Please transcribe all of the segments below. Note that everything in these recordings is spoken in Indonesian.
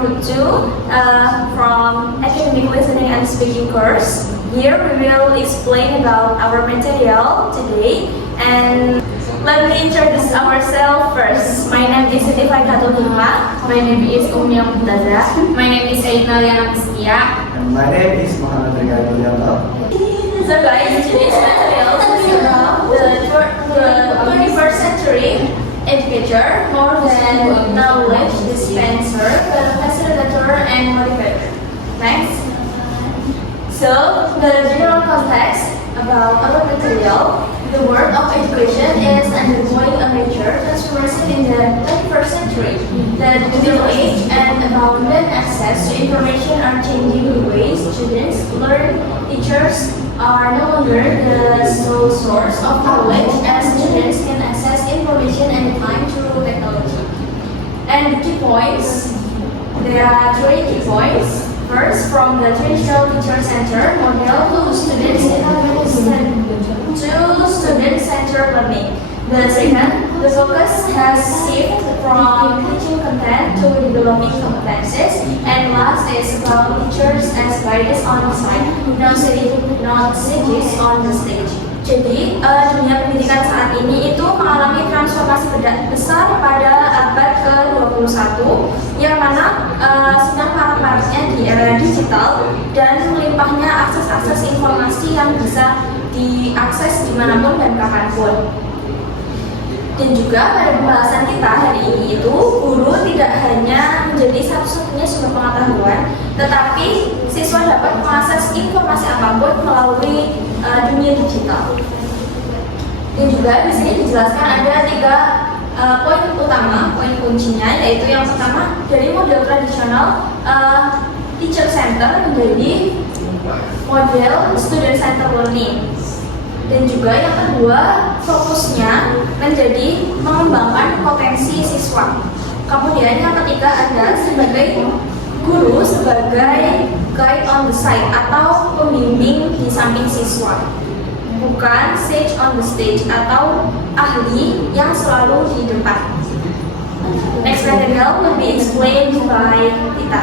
Unit 2 from Academic Listening and Speaking course. Here we will explain about our material today, and let me introduce ourselves first. My name is Siti Faikatul Hima. My name is Umia Mumtaza. My name is Aina Liana Piskia. And my name is Muhammad Rega Yulianto. So guys, today's material is about the 21st century educator, more than knowledge dispenser, but facilitator and motivator. Next. So, the general context about our material, the world of education is undergoing a major transformation in the 21st century. The digital age and abundant access to information are changing the way students learn. Teachers are no longer the sole source of knowledge, as students can access information anytime through technology. And the key points, there are 3 key points. First, from the traditional teacher-centered model to student-centered learning. The second, the focus has shifted from teaching content to developing competencies. And last is about teachers as guides on the side, not sages on the stage. Jadi, dunia pendidikan saat ini itu mengalami transformasi besar pada abad ke-21 yang mana sedang marak-maraknya di era digital dan melimpahnya akses-akses informasi yang bisa diakses dimanapun dan kapanpun. Dan juga pada pembahasan kita hari ini itu, guru tidak hanya menjadi satu-satunya sumber pengetahuan, tetapi siswa dapat mengakses informasi apapun melalui dunia digital. Dan juga di sini dijelaskan ada 3 poin utama, poin kuncinya, yaitu yang pertama dari model tradisional teacher center menjadi model student center learning. Dan juga yang kedua, fokusnya menjadi mengembangkan potensi siswa. Kemudian yang ketiga ada sebagai guru sebagai guide on the side atau pembimbing di samping siswa, bukan sage on the stage atau ahli yang selalu di depan. Next material will be explained by Tita.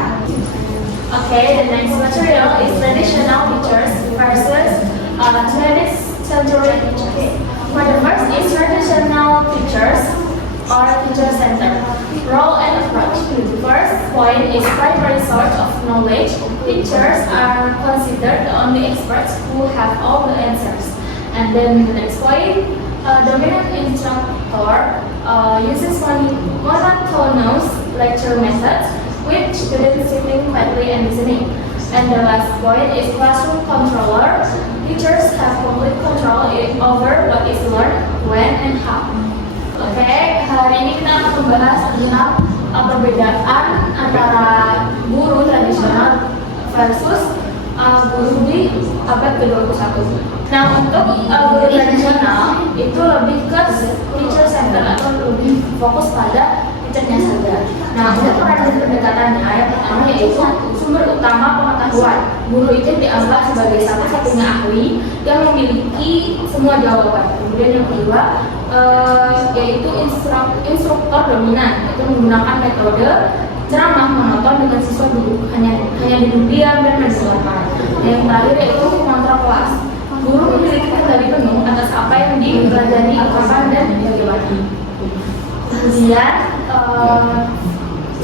Okay, the next material is traditional teachers versus 20th century teachers. For the first is traditional teachers or teacher center role and approach. The first point is primary source of knowledge. Teachers are considered the only experts who have all the answers. And then the next point, dominant instructor uses monotonous lecture methods with students sitting quietly and listening. And the last point is classroom controller. Teachers have complete control over what is learned, when, and how. Oke, hari ini kita akan membahas tentang perbedaan antara guru tradisional versus guru di abad ke-21. Nah, untuk guru tradisional itu lebih ke teacher center atau lebih fokus pada teachernya saja. Nah, untuk peran dan pendekatannya yang pertama yaitu sumber utama pengetahuan. Guru itu dianggap sebagai satu-satunya ahli yang memiliki semua jawaban. Kemudian yang kedua yaitu instruktur dominan, itu menggunakan metode ceramah monoton dengan siswa duduk hanya duduk diam dan mendengarkan. Yang terakhir yaitu kontrol kelas. Guru memiliki kendali penuh atas apa yang dipelajari, kapan dan bagaimana. Kemudian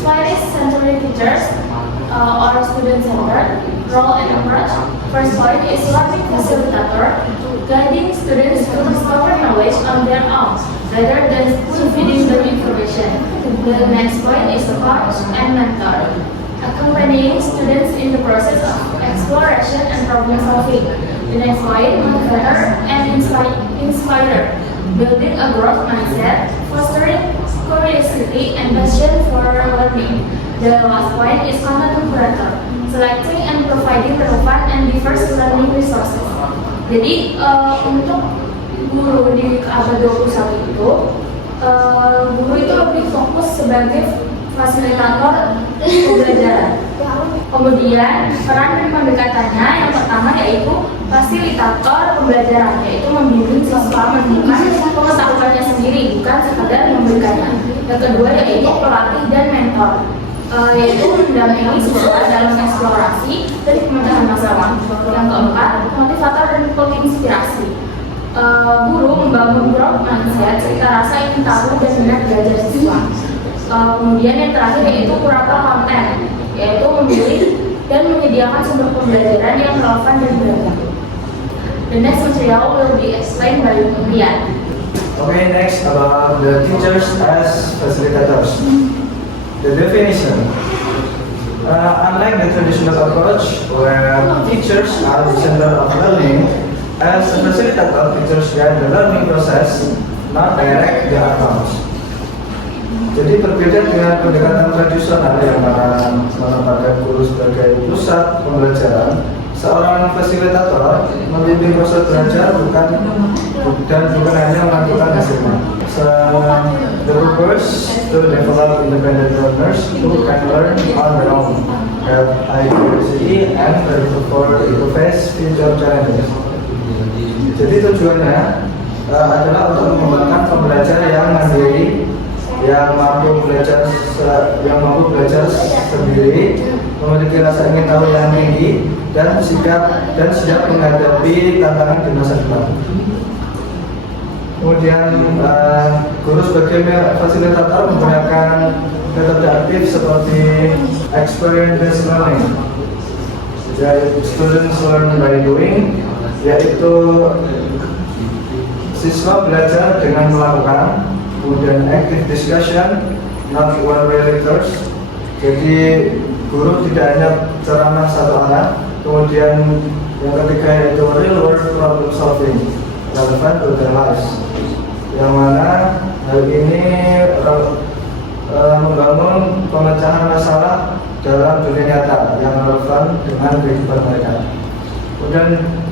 20th century teachers or student centered role and approach. First point is learning facilitator, guiding students to discover knowledge on their own rather than feeding them information. The next point is the coach and mentor, accompanying students in the process of exploration and problem solving. The next point, motivator and inspirer, building a growth mindset, fostering curiosity and passion for learning. The last point is content curator, selecting and providing relevant and diverse learning resources. Jadi untuk guru di abad 21 itu, guru itu lebih fokus sebagai fasilitator pembelajaran. Kemudian peran dan pendekatannya yang pertama yaitu fasilitator pembelajaran, yaitu membimbing siswa menemukan pengetahuannya sendiri, bukan sekadar memberikannya. Yang kedua yaitu pelatih dan mentor. yaitu mendampingi siswa dalam eksplorasi dan pemecahan masalah. Yang keempat, motivator dan penginspirasi. Guru membangun growth mindset, cita rasa ingin tahu dan minat belajar siswa. Kemudian yang terakhir yaitu kurator konten, yaitu memilih dan menyediakan sumber pembelajaran yang relevan dan beragam. The next material will be explained by Rian. Okay, next about the teachers as facilitators. The definition. Unlike the traditional approach where teachers are the center of learning, as a facilitator, teachers guide the learning process, not direct the outcomes. Jadi berbeda dengan pendekatan tradisional yang menempatkan guru sebagai pusat pembelajaran, seorang fasilitator membimbing proses belajar bukan hanya melakukan hasilnya. So, the purpose to develop independent learners who can learn on their own, have high curiosity and ready to face future challenges. Jadi tujuannya adalah untuk mengembangkan pembelajar yang mandiri, yang mampu belajar sendiri, memiliki rasa ingin tahu yang tinggi, dan siap menghadapi tantangan di masa depan. Kemudian guru sebagai fasilitator menggunakan metode aktif seperti experience-based learning. Jadi students learn by doing, yaitu siswa belajar dengan melakukan. Kemudian active discussion, not one-way lectures. Jadi guru tidak hanya ceramah satu arah. Kemudian yang ketiga yaitu real world problem solving, relevant to their lives. Yang mana hal ini membangun pemecahan masalah dalam dunia nyata yang relevan dengan kehidupan mereka. Kemudian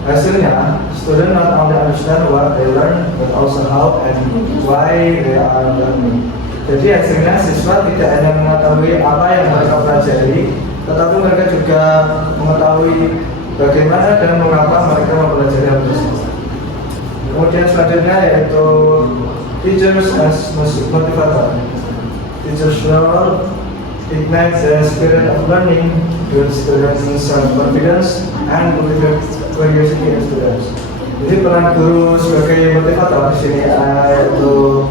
hasilnya, student not only understand what they learn, but also how and why they are learning. Jadi hasilnya siswa tidak hanya mengetahui apa yang mereka pelajari, tetapi mereka juga mengetahui bagaimana dan mengapa mereka mempelajari hal tersebut. Kemudian selanjutnya yaitu teachers as motivator. Teachers role ignite the spirit of learning, build students self-confidence and curiosity in students. Jadi peran guru sebagai motivator di sini yaitu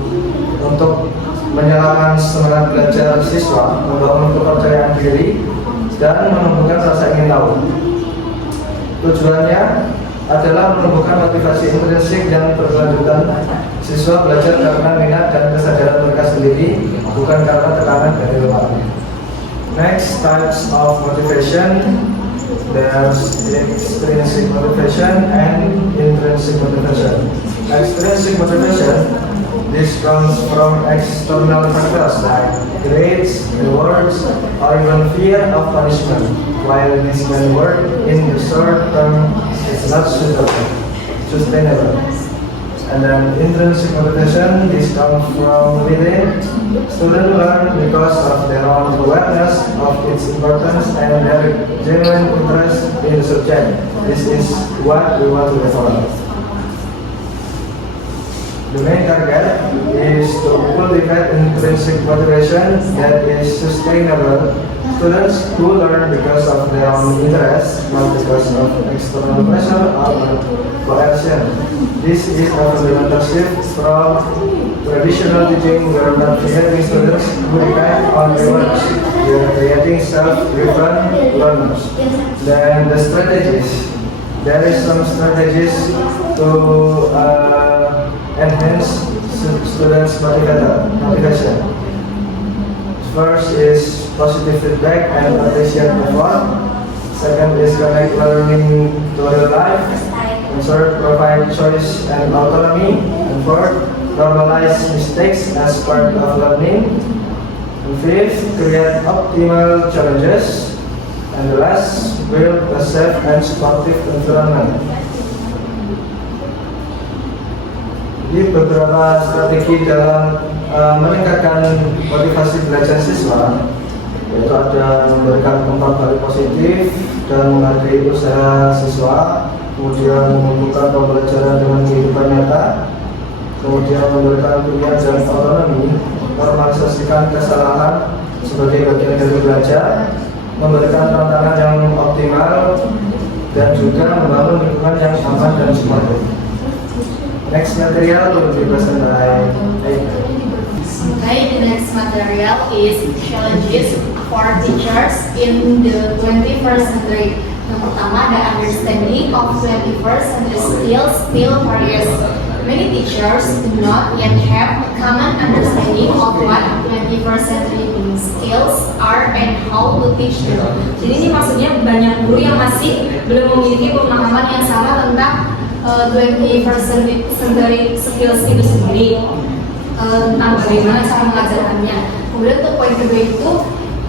untuk menyalakan semangat belajar siswa, membangun kepercayaan diri, dan menumbuhkan rasa ingin tahu. Tujuannya adalah menumbuhkan motivasi intrinsik dan berkelanjutan. Siswa belajar karena minat dan kesadaran mereka sendiri, bukan karena tekanan dari luar. Next types of motivation, there's extrinsic motivation and intrinsic motivation. Extrinsic motivation, this comes from external factors like grades, rewards, or even fear of punishment. While this can work in the short term, it's not sustainable. And then intrinsic motivation, this comes from within. Students learn because of their own awareness of its importance and their genuine interest in the subject. This is what we want to develop. The main target is to cultivate intrinsic motivation that is sustainable. Students who learn because of their own interest, not because of external pressure or coercion. This is a fundamental shift from traditional teaching where not creating students who depend on rewards. We are creating self-driven learners. Then the strategies. There is some strategies to enhance students' motivation. First is positive feedback and appreciate effort. Second is connect learning to real life. And third, provide choice and autonomy. And fourth, normalize mistakes as part of learning. And fifth, create optimal challenges. And the last, build a safe and supportive environment. Jadi beberapa strategi dalam meningkatkan motivasi belajar siswa, yaitu ada memberikan umpan balik positif dan menghargai usaha siswa, kemudian membuka pembelajaran dengan kehidupan nyata, kemudian memberikan pilihan dan otonomi, normalisasikan kesalahan, sebagai bagian dari belajar, memberikan tantangan yang optimal, dan juga membangun lingkungan yang aman dan supportive. Next material will be presented by Aika. Okay, the next material is challenges for teachers in the 21st century. Yang pertama, the understanding of 21st century skills still varies. Many teachers do not yet have a common understanding of what 21st century skills are and how to teach them. Jadi ini maksudnya banyak guru yang masih belum memiliki pemahaman yang sama tentang 21st century skills itu sendiri, tentang bagaimana cara mengajarkannya. Kemudian untuk poin kedua itu,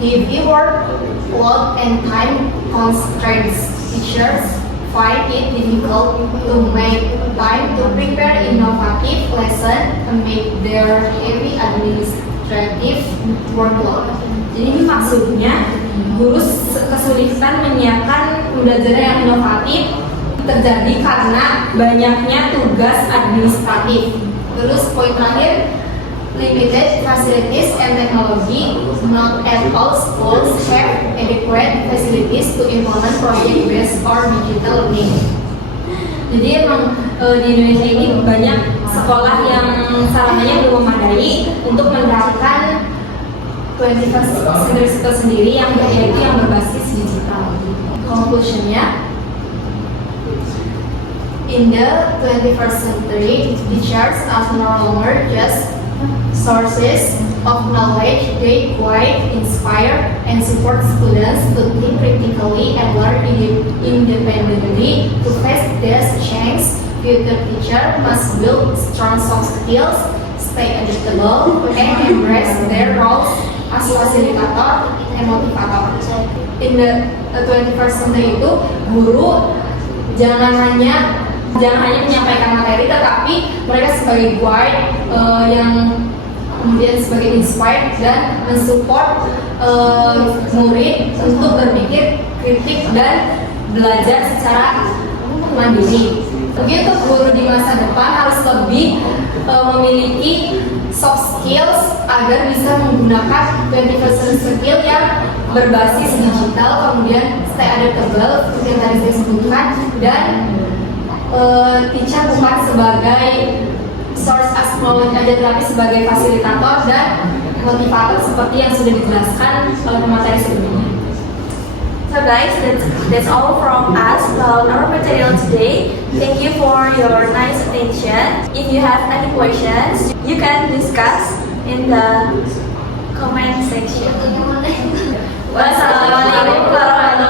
heavy workload and time constraints. Teachers find it difficult to make time to prepare innovative lesson amid their heavy administrative workload. Jadi ini maksudnya guru kesulitan menyiapkan pembelajaran yang inovatif terjadi karena banyaknya tugas administratif. Terus poin terakhir, limited facilities and technology. Not at all schools have adequate facilities to implement project-based or digital learning. Jadi emang di Indonesia ini banyak sekolah yang sarananya belum memadai untuk menerapkan 21st century itu sendiri yang yaitu yang berbasis digital. Conclusionnya, in the 21st century, teachers are no longer just sources of knowledge. They guide, inspire, and support students to think critically and learn independently. To face this change, future teacher must build strong soft skills, stay adaptable, and embrace their roles as facilitator and motivator. In the 21st century itu, guru jangan hanya menyampaikan materi, tetapi mereka sebagai guide yang kemudian sebagai inspire dan mensupport murid untuk berpikir kritik dan belajar secara mandiri. Begitu guru di masa depan harus lebih memiliki soft skills agar bisa menggunakan 21st century skill yang berbasis digital, kemudian stay adaptable seperti yang tadi saya sebutkan, dan teacher bukan sebagai source as knowledge aja, tetapi sebagai fasilitator dan motivator seperti yang sudah dijelaskan oleh pemateri sebelumnya. So guys, that's all from us about our material today. Thank you for your nice attention. If you have any questions, you can discuss in the comment section. Wassalamualaikum warahmatullahi wabarakatuh.